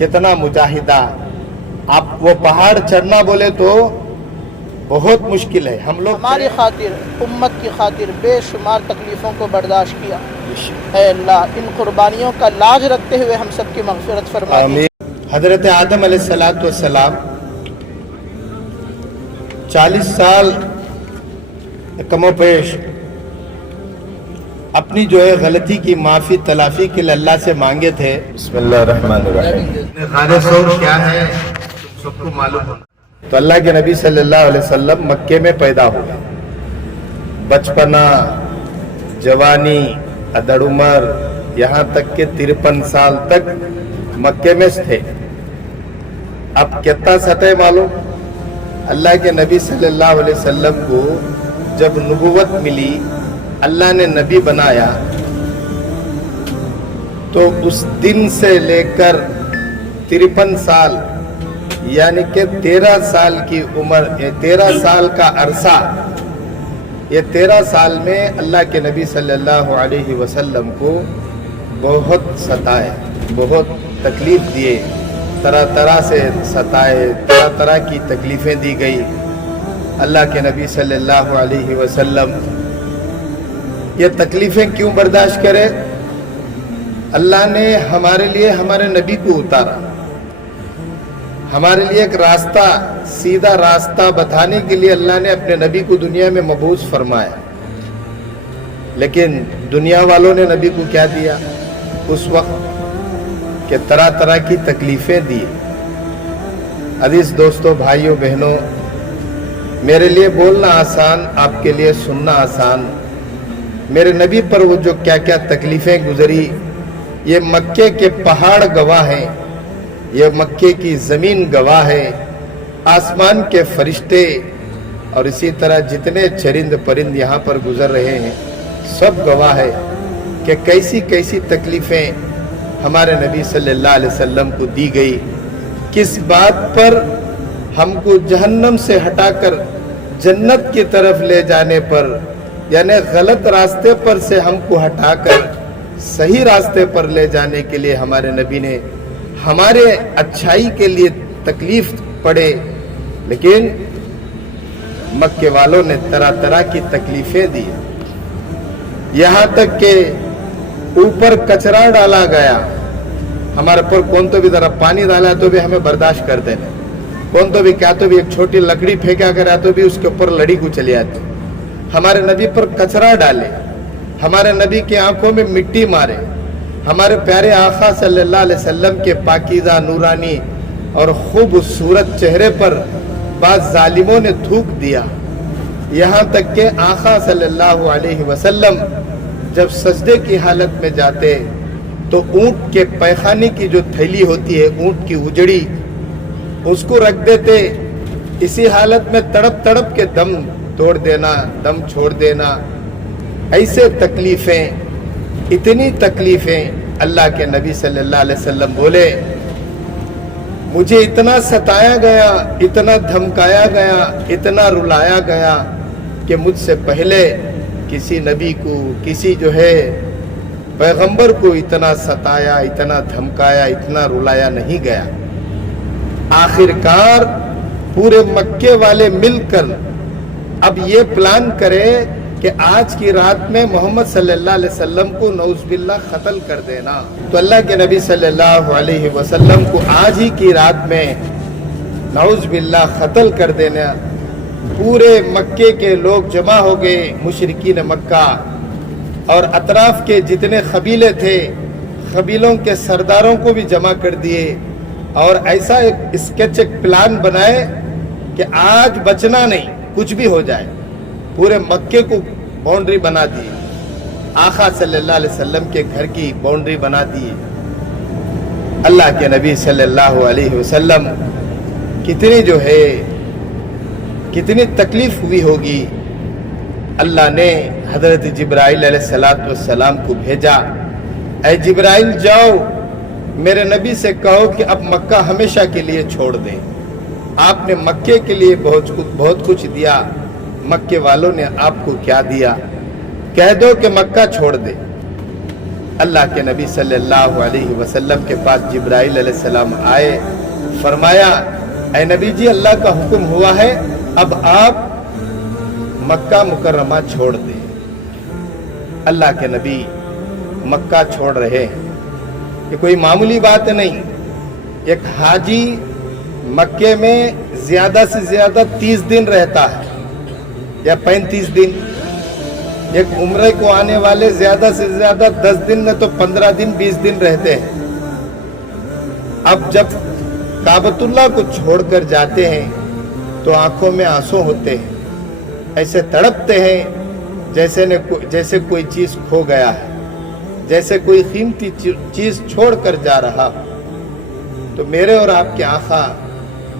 कितना मुजाहिदा। आप वो पहाड़ चढ़ना बोले तो बहुत मुश्किल है। हम लोग हमारी खातिर, उम्मत की खातिर बेशुमार तकलीफ़ों को बर्दाश्त किया। ऐ अल्लाह, इन कुर्बानियों का लाज रखते हुए हम सब की मग़फ़िरत फरमा दी। हज़रत आदम अलैहिस्सलाम 40 साल कमो पेश अपनी जो है गलती की माफ़ी तलाफ़ी के लिए अल्लाह से मांगे थे। बिस्मिल्लाहिर्रहमानिर्रहीम। गारे सौर क्या है तुम सबको मालूम हो। तो अल्लाह के नबी सल्लल्लाहु अलैहि वसल्लम मक्के में पैदा हुए। बचपना, जवानी, अदड़ उमर, यहाँ तक के 53 साल तक मक्के में थे। अब कितना सतह मालूम। अल्लाह के नबी सल्लल्लाहु अलैहि वसल्लम को जब नबूवत मिली, अल्लाह ने नबी बनाया, तो उस दिन से लेकर 53 साल यानी कि 13 साल की उम्र, 13 साल का अरसा, ये 13 साल में अल्लाह के नबी सल्लल्लाहु अलैहि वसल्लम को बहुत सताए, बहुत तकलीफ दिए, तरह तरह से सताए, तरह तरह की तकलीफ़ें दी गई। अल्लाह के नबी सल्लल्लाहु अलैहि वसल्लम ये तकलीफ़ें क्यों बर्दाश्त करे? अल्लाह ने हमारे लिए हमारे नबी को उतारा, हमारे लिए एक रास्ता, सीधा रास्ता बताने के लिए अल्लाह ने अपने नबी को दुनिया में मबूस फरमाया। लेकिन दुनिया वालों ने नबी को क्या दिया उस वक्त के तरह तरह की तकलीफ़ें दी। अजीज़ दोस्तों, भाइयों बहनों, मेरे लिए बोलना आसान, आपके लिए सुनना आसान। मेरे नबी पर वो जो क्या क्या तकलीफ़ें गुजरी, ये मक्के के पहाड़ गवाह हैं, ये मक्के की ज़मीन गवाह है, आसमान के फरिश्ते और इसी तरह जितने चरिंद परिंद यहाँ पर गुजर रहे हैं, सब गवाह है कि कैसी कैसी तकलीफ़ें हमारे नबी सल्लल्लाहु अलैहि वसल्लम को दी गई। किस बात पर? हमको जहन्नम से हटाकर जन्नत की तरफ ले जाने पर, यानी गलत रास्ते पर से हमको हटाकर सही रास्ते पर ले जाने के लिए हमारे नबी ने हमारे अच्छाई के लिए तकलीफ पड़े। लेकिन मक्के वालों ने तरह तरह की तकलीफें दी, यहाँ तक के ऊपर कचरा डाला गया। हमारे पर कौन तो भी जरा पानी डाला तो भी हमें बर्दाश्त कर देने, कौन तो भी क्या तो भी एक छोटी लकड़ी फेंका करा तो भी उसके ऊपर लड़ी को चली आती। हमारे नबी पर कचरा डाले, हमारे नबी की आंखों में मिट्टी मारे, हमारे प्यारे आका सल्लल्लाहु अलैहि वसल्लम के पाकीज़ा नूरानी और खूबसूरत चेहरे पर बाज़ जालिमों ने थूक दिया। यहाँ तक के आका सल्लल्लाहु अलैहि वसल्लम जब सजदे की हालत में जाते तो ऊँट के पैखाने की जो थैली होती है, ऊँट की उजड़ी, उसको रख देते। इसी हालत में तड़प तड़प के दम तोड़ देना, दम छोड़ देना। ऐसे तकलीफ़ें, इतनी तकलीफ़ें। अल्लाह के नबी सल्लल्लाहु अलैहि वसल्लम बोले, मुझे इतना सताया गया, इतना धमकाया गया, इतना रुलाया गया कि मुझसे पहले किसी नबी को, किसी जो है पैगंबर को इतना सताया, इतना धमकाया, इतना रुलाया नहीं गया। आखिरकार पूरे मक्के वाले मिलकर अब ये प्लान करें कि आज की रात में मोहम्मद सल्लल्लाहु अलैहि वसल्लम को नौज़ुबिल्लाह कत्ल कर देना। तो अल्लाह के नबी सल्लल्लाहु अलैहि वसल्लम को आज ही की रात में नौज़ुबिल्लाह कत्ल कर देना। पूरे मक्के के लोग जमा हो गए, मुशरिकीन मक्का और अतराफ के जितने कबीले थे, कबीलों के सरदारों को भी जमा कर दिए और ऐसा एक स्केच, एक प्लान बनाए कि आज बचना नहीं, कुछ भी हो जाए। पूरे मक्के को बाउंड्री बना दी, आका सल्लल्लाहु अलैहि वसल्लम के घर की बाउंड्री बना दी। अल्लाह के नबी सल्लल्लाहु अलैहि वसल्लम कितनी जो है, कितनी तकलीफ हुई होगी। अल्लाह ने हज़रत जिब्राइल अलैहिस्सलाम को भेजा, ऐ जिब्राइल जाओ मेरे नबी से कहो कि अब मक्का हमेशा के लिए छोड़ दें। आपने मक्के के लिए बहुत कुछ दिया, मक्के वालों ने आपको क्या दिया, कह दो कि मक्का छोड़ दे। अल्लाह के नबी सल्लल्लाहु अलैहि वसल्लम के पास जिब्राइल अलैहिस्सलाम आए, फरमाया ऐ नबी जी अल्लाह का हुक्म हुआ है अब आप मक्का मुकर्रमा छोड़ दें। अल्लाह के नबी मक्का छोड़ रहे हैं, ये कोई मामूली बात नहीं। एक हाजी मक्के में ज्यादा से ज्यादा 30 दिन रहता है या 35 दिन। एक उम्रे को आने वाले ज्यादा से ज्यादा 10 दिन न तो 15 दिन 20 दिन रहते हैं। अब जब काबतुल्लाह को छोड़कर जाते हैं तो आंखों में आंसू होते हैं, ऐसे तड़पते हैं जैसे कोई चीज खो गया है, जैसे कोई कीमती चीज छोड़कर जा रहा हो। तो मेरे और आपके आका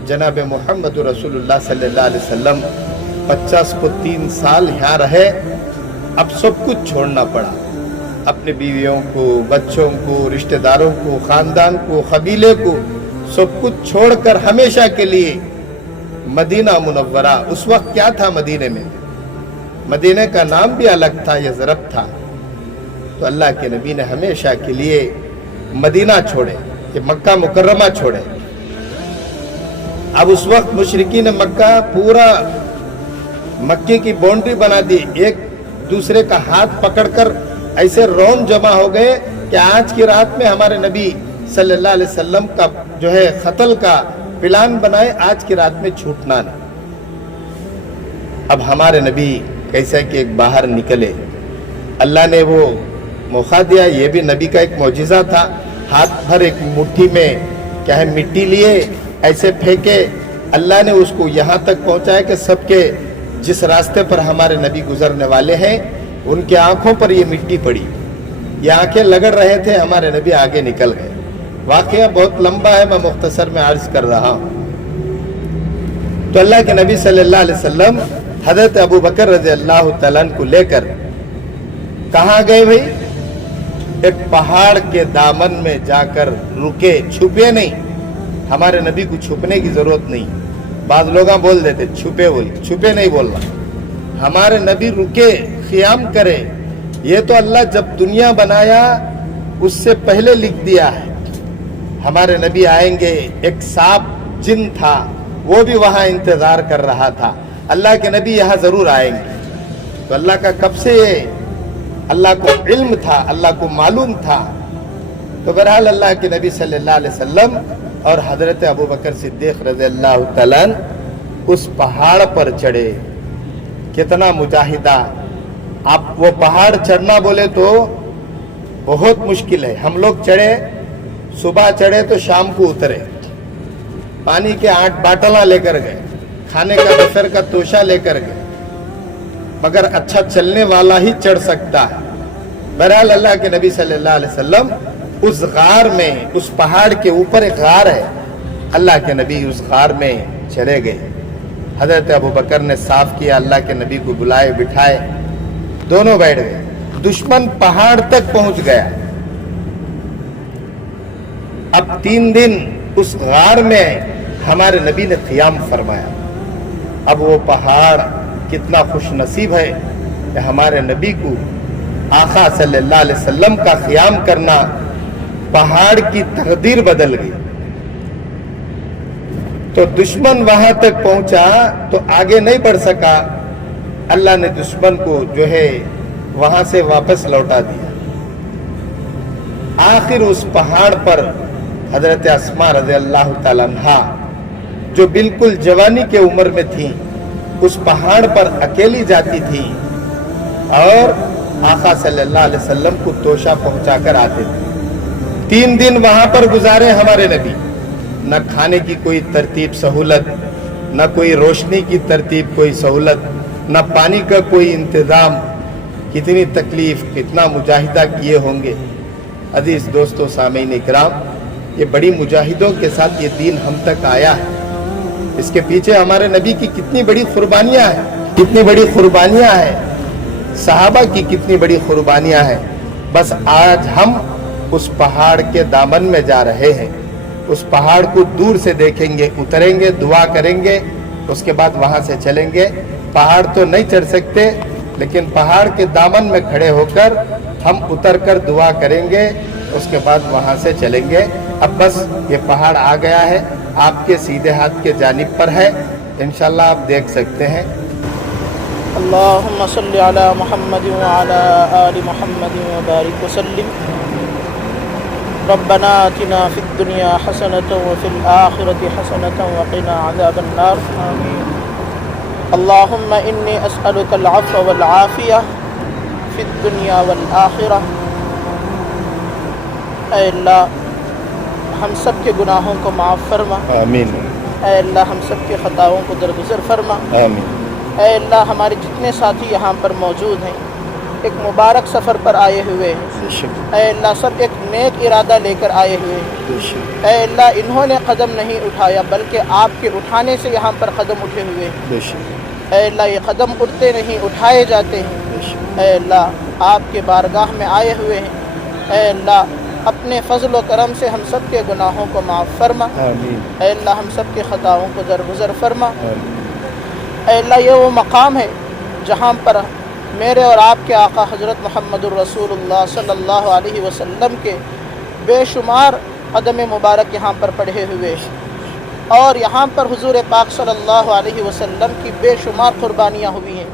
जनाब मोहम्मद रसूलुल्लाह सल्लल्लाहु अलैहि वसल्लम 53 साल यहाँ रहे, अब सब कुछ छोड़ना पड़ा। अपने बीवियों को, बच्चों को, रिश्तेदारों को, खानदान को, कबीले को, सब कुछ छोड़कर हमेशा के लिए मदीना मुनव्वरा। उस वक्त क्या था मदीने में? मदीने का नाम भी अलग था, यज़रब था। तो अल्लाह के नबी ने हमेशा के लिए मदीना छोड़े, ये मक्का मुकर्रमा छोड़े। अब उस वक्त मुशरिकीन ने मक्का पूरा मक्के की बाउंड्री बना दी, एक दूसरे का हाथ पकड़कर ऐसे रौन जमा हो गए कि आज की रात में हमारे नबी सल्लल्लाहु अलैहि वसल्लम का जो है कत्ल का प्लान बनाए, आज की रात में छूटना नहीं। अब हमारे नबी कैसे कि एक बाहर निकले, अल्लाह ने वो मौका दिया, ये भी नबी का एक मौजिज़ा था। हाथ भर एक मुट्ठी में क्या है मिट्टी लिए, ऐसे फेंके, अल्लाह ने उसको यहाँ तक पहुँचाया कि सबके जिस रास्ते पर हमारे नबी गुजरने वाले हैं उनके आंखों पर ये मिट्टी पड़ी, ये आंखें लगड़ रहे थे, हमारे नबी आगे निकल गए। वाक़या बहुत लंबा है, मैं मुख्तसर में अर्ज कर रहा हूँ। तो अल्लाह के नबी सल्लल्लाहु अलैहि वसल्लम हज़रत अबू बकर रज़ियल्लाहु तआला अन्हु को लेकर कहाँ गए भाई? एक पहाड़ के दामन में जाकर रुके, छुपे नहीं। हमारे नबी को छुपने की जरूरत नहीं। बाद लोग बोल देते छुपे, छुपे नहीं बोलना। हमारे नबी रुके, क़ियाम करे। ये तो अल्लाह जब दुनिया बनाया उससे पहले लिख दिया है हमारे नबी आएंगे। एक सांप जिन था वो भी वहां इंतजार कर रहा था, अल्लाह के नबी यहाँ जरूर आएंगे। तो अल्लाह का कब से ये अल्लाह को इल्म था, अल्लाह को मालूम था। तो बहरहाल अल्लाह के नबी सल्लल्लाहु अलैहि वसल्लम और हजरत अबू बकर सिद्दीक रज़ियल्लाहु तआला उस पहाड़ पर चढ़े। कितना मुजाहिदा! आप वो पहाड़ चढ़ना बोले तो बहुत मुश्किल है। हम लोग चढ़े, सुबह चढ़े तो शाम को उतरे, पानी के 8 बाटला लेकर गए, खाने का दोपहर का तोशा लेकर गए, मगर अच्छा चलने वाला ही चढ़ सकता है। बहरहाल अल्लाह के नबी सल्लल्लाहु अलैहि वसल्लम उस गार में, उस पहाड़ के ऊपर एक गार है, अल्लाह के नबी उस गार में चले गए। हजरत अबू बकर ने साफ किया, अल्लाह के नबी को बुलाए, बिठाए, दोनों बैठ गए। दुश्मन पहाड़ तक पहुंच गया। अब 3 दिन उस गार में हमारे नबी ने क़ियाम फरमाया। अब वो पहाड़ कितना खुश नसीब है कि हमारे नबी को आका सल्लल्लाहु अलैहि वसल्लम का क़ियाम करना, पहाड़ की तकदीर बदल गई। तो दुश्मन वहां तक पहुंचा तो आगे नहीं बढ़ सका। अल्लाह ने दुश्मन को जो है वहां से वापस लौटा दिया। आखिर उस पहाड़ पर हजरत अस्मा रज़ियल्लाहु तआला अन्हा जो बिल्कुल जवानी के उम्र में थी, उस पहाड़ पर अकेली जाती थी और आका सल्लल्लाहु अलैहि वसल्लम को तोशा पहुंचाकर आते थे। 3 दिन वहां पर गुजारे हमारे नबी। न खाने की कोई तरतीब सहूलत, न कोई रोशनी की तरतीब कोई सहूलत, न पानी का कोई इंतज़ाम। कितनी तकलीफ, कितना मुजाहिदा किए होंगे। अजीज दोस्तों, सामीन इकराम, ये बड़ी मुजाहिदों के साथ ये दीन हम तक आया है। इसके पीछे हमारे नबी की कितनी बड़ी कुर्बानियां हैं, कितनी बड़ी कुर्बानियां हैं, सहाबा की कितनी बड़ी कुर्बानियां हैं। बस आज हम उस पहाड़ के दामन में जा रहे हैं। उस पहाड़ को दूर से देखेंगे, उतरेंगे, दुआ करेंगे, उसके बाद वहां से चलेंगे। पहाड़ तो नहीं चढ़ सकते, लेकिन पहाड़ के दामन में खड़े होकर हम उतर कर दुआ करेंगे, उसके बाद वहाँ से चलेंगे। अब बस ये पहाड़ आ गया है, आपके सीधे हाथ के जानिब पर है, इंशाल्लाह आप देख सकते हैं। अल्लाहुम्मा सल्लि अला मुहम्मद व अला आलि मुहम्मद व बारिक वसल्लिम। रब्बना आतिना फिद दुनिया हसनतन व फिल आखिरति हसनतन व क़िना अज़ाबन नार। अल्लाहुम्मा इन्नी अस्अलुकल अफ़्व वल आफ़िया फिद दुनिया वल आखिरह। ऐ अल्लाह, हम सब के गुनाहों को माफ़ फरमा। आमीन। ऐ अल्लाह, हम सब के ख़ताओं को दरगुज़र फरमा। आमीन। ऐ अल्लाह, हमारे जितने साथी यहाँ पर मौजूद हैं, एक मुबारक सफ़र पर आए हुए हैं। ऐ अल्लाह, सब एक नेक इरादा लेकर आए हुए हैं। ऐ अल्लाह, इन्होंने कदम नहीं उठाया बल्कि आपके उठाने से यहाँ पर कदम उठे हुए हैं। ऐ अल्लाह, ये कदम उठते नहीं, उठाए जाते हैं। ऐ अल्लाह, आपके बारगाह में आए हुए हैं। ऐ अल्लाह, अपने फ़ज़ल व करम से हम सब के गुनाहों को माफ़ फरमा। ऐ अल्लाह, हम सब के ख़ताओं को दरगुज़र फरमा। ऐ अल्लाह, ये वो मकाम है जहाँ पर मेरे और आपके आका हज़रत मुहम्मदुर रसूलुल्लाह सल्लल्लाहु अलैहि वसल्लम के बेशुमार कदम मुबारक यहाँ पर पढ़े हुए हैं और यहाँ पर हुज़ूर पाक सल्लल्लाहु अलैहि वसल्लम की बेशुमार क़ुरबानियाँ हुई हैं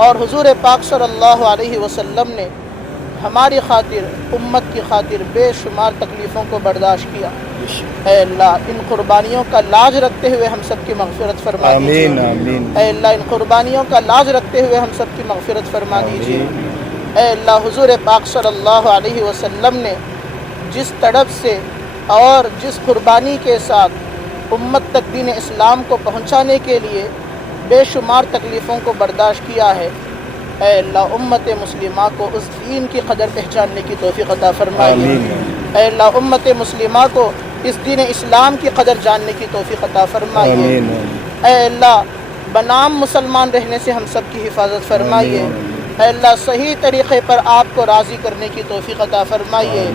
और हुज़ूर पाक सल्लल्लाहु अलैहि वसल्लम ने हमारी खातिर, उम्मत की खातिर बेशुमार तकलीफ़ों को बर्दाश्त किया। ऐ अल्लाह, इन कुर्बानियों का लाज रखते हुए हम सब की मग़फ़िरत फरमा दीजिए। आमीन आमीन। ऐ अल्लाह, इन कुर्बानियों का लाज रखते हुए हम सब की मग़फ़िरत फरमा दीजिए। ऐ अल्लाह, हुज़ूर पाक सल्लल्लाहु अलैहि वसल्लम ने जिस तड़प से और जिस कुर्बानी के साथ उम्मत तक दीन इस्लाम को पहुँचाने के लिए बेशुमार तकलीफ़ों को बर्दाश्त किया है, ऐ अल्लाह, उम्मत मुस्लिमा को उस दीन की कदर पहचानने की तौफ़ीक़ अता फरमाइए। ऐ अल्लाह, उम्मत मुस्लिमा को इस दीन इस्लाम की कदर जानने की तौफ़ीक़ अता फरमाइए। ऐ अल्लाह, बनाम मुसलमान रहने से हम सब की हिफाजत फरमाइए। ऐ अल्लाह, सही तरीक़े पर आपको राज़ी करने की तौफ़ीक़ अता फरमाइए।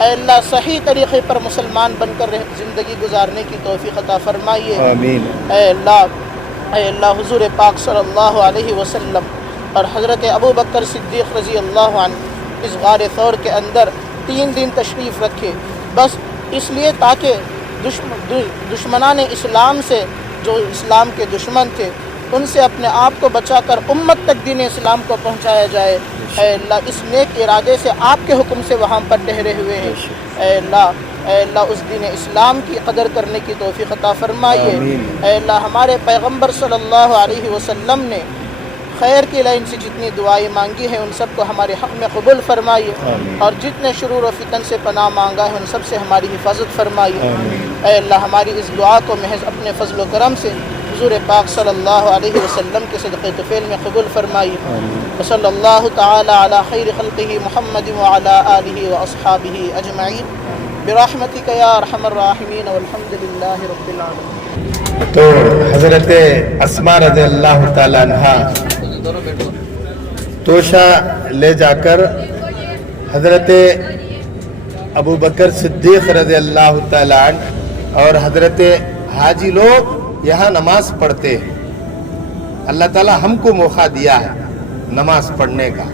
ऐ अल्लाह, सही तरीक़े पर मुसलमान बनकर ज़िंदगी गुजारने की तौफ़ीक़ अता फरमाइए। ऐ अल्लाह, हुज़ूर पाक सल्लल्लाहु अलैहि वसल्लम और हज़रत अबू बकर सिद्दीक़ रज़ी अल्लाह अन्हु इस गार थौर के अंदर 3 दिन तशरीफ़ रखे, बस इसलिए ताकि दुश्मनान इस्लाम से, जो इस्लाम के दुश्मन थे, उनसे अपने आप को बचाकर उम्मत तक दीन इस्लाम को पहुँचाया जाए। ऐ अल्लाह, इस नेक इरादे से आपके हुक्म से वहाँ पर ठहरे हुए हैं। ऐ अल्लाह, उस दीन इस्लाम की कदर करने की तौफ़ीक़ अता फरमाइए। ऐ अल्लाह, हमारे पैगम्बर सल्लल्लाहु अलैहि वसल्लम ने खैर की लाइन से जितनी दुआएं मांगी हैं उन सब को हमारे हक़ में कबूल फरमाइए और जितने शुरूर व फितन से पनाह मांगा है उन सब से हमारी हिफाजत फरमाइए। ऐ अल्लाह, हमारी इस दुआ को महज अपने फ़ज़ल व करम से हुज़ूर पाक सल्लल्लाहु अलैहि वसल्लम के सदक़े तुफ़ैल में कबूल फरमाइए। व सल्लल्लाहु तआला अला खैरि ख़ल्क़िही मुहम्मद व अला आलिहि व अस्हाबिही अजमईन बिरहमतिक या अरहमर राहिमीन वल्हम्दुलिल्लाहि रब्बिल आलमीन। तो हज़रत अस्मा रज़ियल्लाहु ताला अन्हा तोशा ले जाकर हज़रत अबू बकर सिद्दीक़ रज़ियल्लाहु ताला अन्हु और हज़रत हाजी लोग यहाँ नमाज पढ़ते हैं। अल्लाह ताला हमको मौका दिया है नमाज पढ़ने का।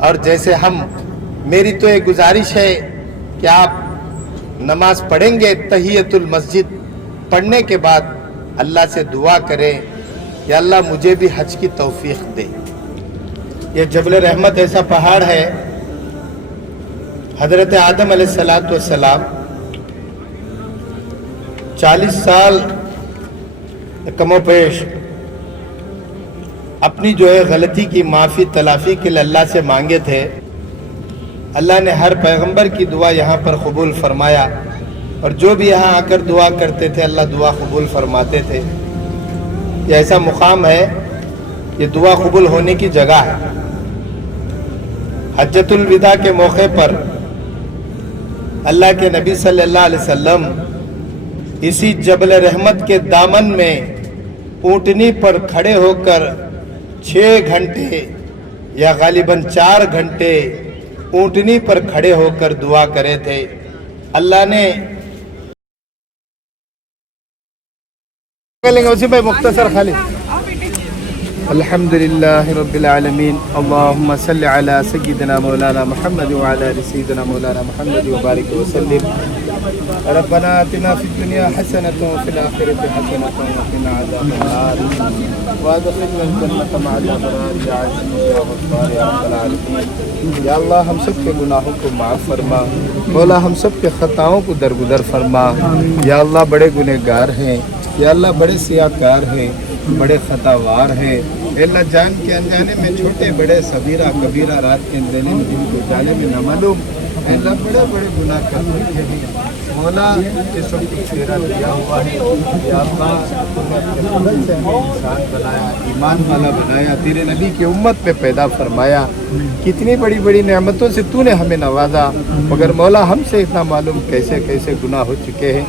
और जैसे मेरी तो एक गुजारिश है कि आप नमाज पढ़ेंगे, तहियतुल मस्जिद पढ़ने के बाद अल्लाह से दुआ करें कि अल्लाह मुझे भी हज की तौफीक दे। ये जबल रहमत ऐसा पहाड़ है, हजरत आदम अलैहिस्सलातु वस्सलाम 40 साल कमोपेश अपनी जो है गलती की माफ़ी तलाफ़ी के लिए अल्लाह से मांगे थे, अल्लाह ने हर पैगंबर की दुआ यहाँ पर कबूल फरमाया, और जो भी यहाँ आकर दुआ करते थे अल्लाह दुआ कबूल फरमाते थे। ये ऐसा मुकाम है, ये दुआ कबूल होने की जगह है। हज्जतुल विदा के मौके पर अल्लाह के नबी सल्लल्लाहु अलैहि वसल्लम इसी जबल रहमत के दामन में ऊँटनी पर खड़े होकर 6 घंटे या गालिबन 4 घंटे ऊँटनी पर खड़े होकर दुआ करे थे। अल्लाह ने उसी भाई मुख्तसर खाली अल्हम्दुलिल्लाह रब्बिल आलमीन अल्लाहुम्मा सल्लि अला सय्यिदिना मौलाना मुहम्मद व अला आलि सय्यिदिना मौलाना मुहम्मद व बारिक व सल्लिम। रब्बना आतिना फिद दुनिया हसनतन व फिल आखिरति हसनतन व क़िना अज़ाबन्नार व अदखिलना जन्नत मअल अबरार या अज़ीज़ या गफ़्फ़ार या रब्बल आलमीन। या अल्लाह हम सब के गुनाहों को माफ़ फरमा, मौला हम सब के ख़ताओं को दरगुदर फरमा। या अल्लाह बड़े गुनहगार हैं, या अल्लाह बड़े सियाकार हैं, बड़े ख़तावार हैं। अल्लाह जान के अनजाने में छोटे बड़े सबीरा कबीरा रात के अंधेरे में जिनको जाने में न मालूम अल्लाह बड़े बड़े गुनाह कर रखे हैं। मौला ये सब कुछ तेरा दिया हुआ है। या अल्लाह तूने से हमें इंसान बनाया, ईमान वाला बनाया, तेरे नबी की उम्मत पे पैदा फरमाया। कितनी बड़ी बड़ी नेमतों से तूने हमें नवाजा, मगर मौला हमसे इतना मालूम कैसे कैसे गुनाह हो चुके हैं।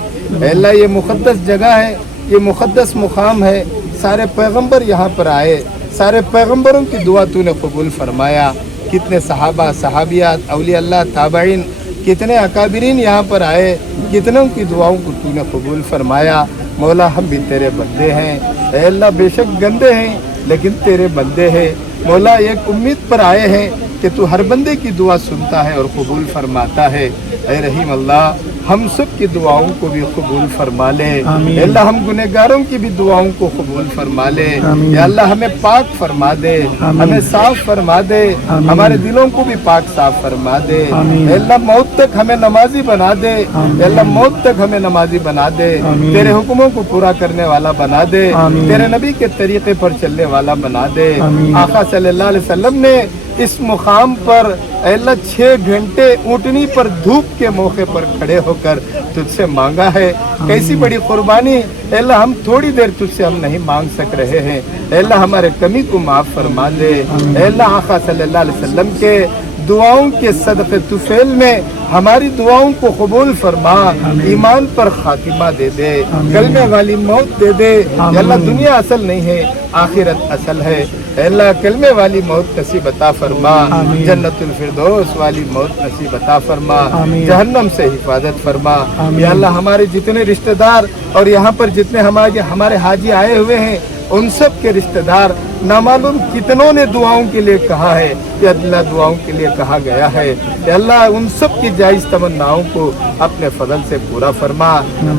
अल्लाह ये मुक़द्दस जगह है, ये मुक़द्दस मुकाम है। सारे पैगंबर यहाँ पर आए, सारे पैगंबरों की दुआ तूने कबूल फरमाया। कितने सहाबा सहाबियात औलिया अल्लाह ताबईन, कितने अकाबिरीन यहाँ पर आए, कितनों की दुआओं को तूने कबूल फरमाया। मौला हम भी तेरे बंदे हैं। ऐ अल्लाह बेशक गंदे हैं लेकिन तेरे बंदे हैं। मौला एक उम्मीद पर आए हैं कि तू हर बंदे की दुआ सुनता है और कबूल फरमाता है। ऐ रहीम अल्लाह हम सब की दुआओं को भी कबूल फरमा ले। अल्लाह हम गुनहगारों की भी दुआओं को कबूल फरमा ले। या अल्लाह हमें पाक फरमा दे, हमें साफ फरमा दे, हमारे दिलों को भी पाक साफ फरमा दे। अल्लाह मौत तक हमें नमाजी बना दे, अल्लाह मौत तक हमें नमाजी बना दे, तेरे हुक्मों को पूरा करने वाला बना दे, तेरे नबी के तरीके पर चलने वाला बना दे। आका सल्लल्लाहु अलैहि वसल्लम ने इस मुकाम पर अल्लाह 6 घंटे ऊँटनी पर धूप के मौके पर खड़े होकर तुझसे मांगा है। कैसी बड़ी कुर्बानी अल्लाह, हम थोड़ी देर तुझसे हम नहीं मांग सक रहे हैं। अल्लाह हमारे कमी को माफ़ फरमा दे। अल्लाह आका सल्लल्लाहु अलैहि वसल्लम के दुआओं के सदक़े तुफैल में हमारी दुआओं को कबूल फरमा, ईमान पर खातिमा दे दे, कलमे वाली मौत दे दे। अल्लाह दुनिया असल नहीं है, आखिरत असल है। अल्लाह कलमे वाली मौत नसीब अता फरमा, जन्नतुल फिरदौस वाली मौत नसीब अता फरमा, जहन्नम से हिफाजत फरमा। या अल्लाह हमारे जितने रिश्तेदार और यहाँ पर जितने हमारे हाजी आए हुए हैं उन सब के रिश्तेदार नामालूम कितनों ने दुआओं के लिए कहा है कि अल्लाह दुआओं के लिए कहा गया है कि अल्लाह उन सब की जायज़ तमन्नाओं को अपने फजल से पूरा फरमा।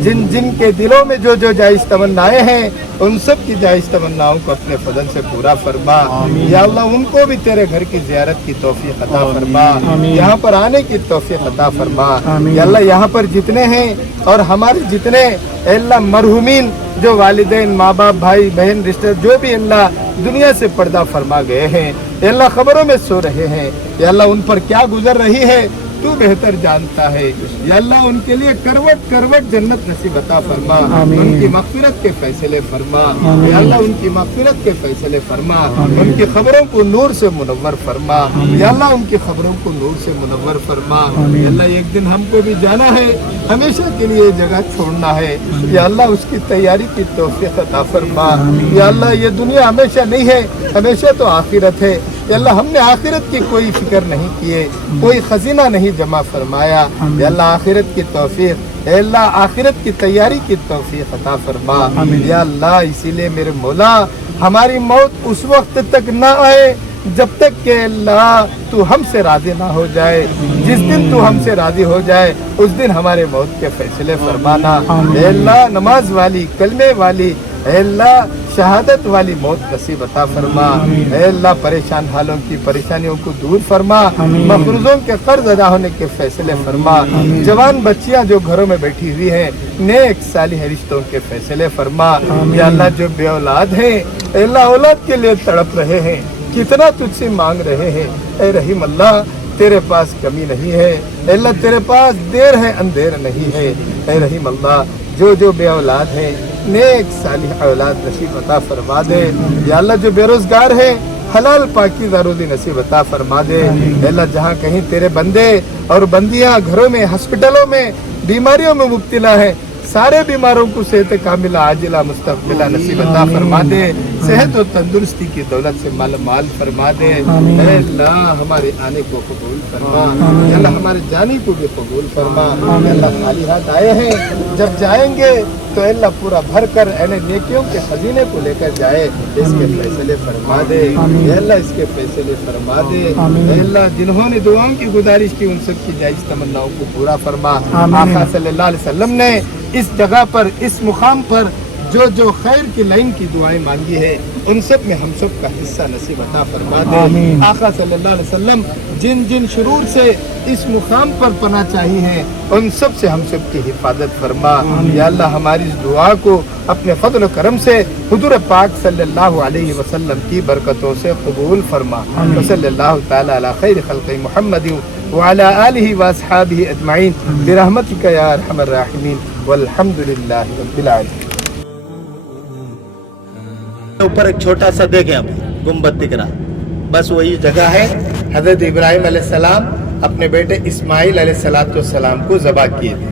जिन जिन के दिलों में जो जो जायज़ तमन्नाएं हैं उन सब की जायज़ तमन्नाओं को अपने फजल से पूरा फरमा। या अल्लाह उनको भी तेरे घर की ज़ियारत की तौफीक अता फरमा, यहाँ पर आने की तौफीक अता फरमा। या अल्लाह यहाँ पर जितने हैं और हमारे जितने अल्लाह मरहुमीन जो वालिदैन माँ बाप भाई बहन रिश्ते जो भी अल्लाह दुनिया से पर्दा फरमा गए हैं, अल्लाह खबरों में सो रहे हैं, या अल्लाह उन पर क्या गुजर रही है तू बेहतर जानता है। या अल्लाह उनके लिए करवट करवट जन्नत नसीब अता फरमा, उनकी मग़फ़िरत के फैसले फरमा। या अल्लाह उनकी मग़फ़िरत के फैसले फरमा, उनकी खबरों को नूर से मुनव्वर फरमा। या अल्लाह उनकी खबरों को नूर से मुनव्वर फरमा। या अल्लाह एक दिन हमको भी जाना है, हमेशा के लिए जगह छोड़ना है। या अल्लाह उसकी तैयारी की तौफ़ीक़ अता फरमा। या अल्लाह ये दुनिया हमेशा नहीं है, हमेशा तो आखिरत है। या अल्लाह हमने आखिरत की कोई फिक्र नहीं किए, कोई खजीना नहीं जमा फरमाया। या अल्लाह आखिरत की तौफीक, अल्लाह आखिरत की तैयारी की तौफीक अता फरमा। या अल्लाह इसीलिए मेरे मौला हमारी मौत उस वक्त तक ना आए जब तक कि अल्लाह तू हमसे राजी ना हो जाए। जिस दिन तू हमसे राजी हो जाए उस दिन हमारे मौत के फैसले फरमाना। अल्लाह नमाज वाली, कलमे वाली, अल्लाह शहादत वाली मौत नसीब अता फरमा। अल्लाह परेशान हालों की परेशानियों को दूर फरमा, मफरूजों के कर्ज अदा होने के फैसले फरमा। जवान बच्चियां जो घरों में बैठी हुई हैं नेक सालिह रिश्तों के फैसले फरमा। या अल्लाह जो बे औलाद हैं अल्लाह औलाद के लिए तड़प रहे हैं, कितना तुझसे मांग रहे हैं। ऐ रहीम अल्लाह तेरे पास कमी नहीं है। अल्लाह तेरे पास देर है अंधेर नहीं है। ऐ रहीम अल्लाह, जो जो बे औलाद है नेक सालिह औलाद नसीब अता फरमा दे। या अल्लाह जो बेरोजगार है हलाल पाकीज़ा रोज़ी नसीब अता फरमा दे। अल्लाह जहाँ कहीं तेरे बंदे और बंदियाँ घरों में, हॉस्पिटलों में बीमारियों में मुब्तला है, सारे बीमारों को सेहत कामिला आजिला मुस्तक़बिला नसीब अता फरमा दे। सेहत और तंदुरुस्ती की दौलत से माल माल फरमा दे। ऐ अल्लाह हमारे आने को कबूल फरमा। या अल्लाह हमारे जाने को भी कबूल फरमा। या अल्लाह खाली हाथ आए हैं, जब जाएंगे तो अल्लाह पूरा भर कर नेकियों के खजीने को लेकर जाए। इसके फैसले फरमा दे। या अल्लाह इसके फैसले फरमा दे। या अल्लाह जिन्होंने दुआओं की गुजारिश की उन सब की जायज़ तमन्नाओं को पूरा फरमा। आका सल्लल्लाहु अलैहि वसल्लम ने इस जगह पर, इस मुकाम पर जो जो खैर की लाइन की दुआएं मांगी है उन सब में हम सब का हिस्सा नसीब अता फरमा दे। आका सल्लल्लाहु अलैहि वसल्लम जिन जिन शुरूर से इस मुकाम पर पना चाहिए हैं उन सब से हम सब की हिफाजत फरमा। या अल्लाह हमारी इस दुआ को अपने फضل करम से हुजूर पाक सल्लल्लाहु अलैहि वसल्लम की बरकतों से कबूल फरमा। सल्लल्लाहु तआला अला खैर खल्क़ि मुहम्मद व अला आलिहि व अस्हाबिहि अजमईन बिरहमतिका या अरहमर राहिमीन वल्हम्दुलिल्लाहि रब्बिल आलमीन। ऊपर एक छोटा सा देखें आप, गुम्बद दिख रहा, बस वही जगह है। हजरत इब्राहिम अलैहिस्सलाम अपने बेटे इस्माइल अलैहिस्सलाम को ज़बह किए थे।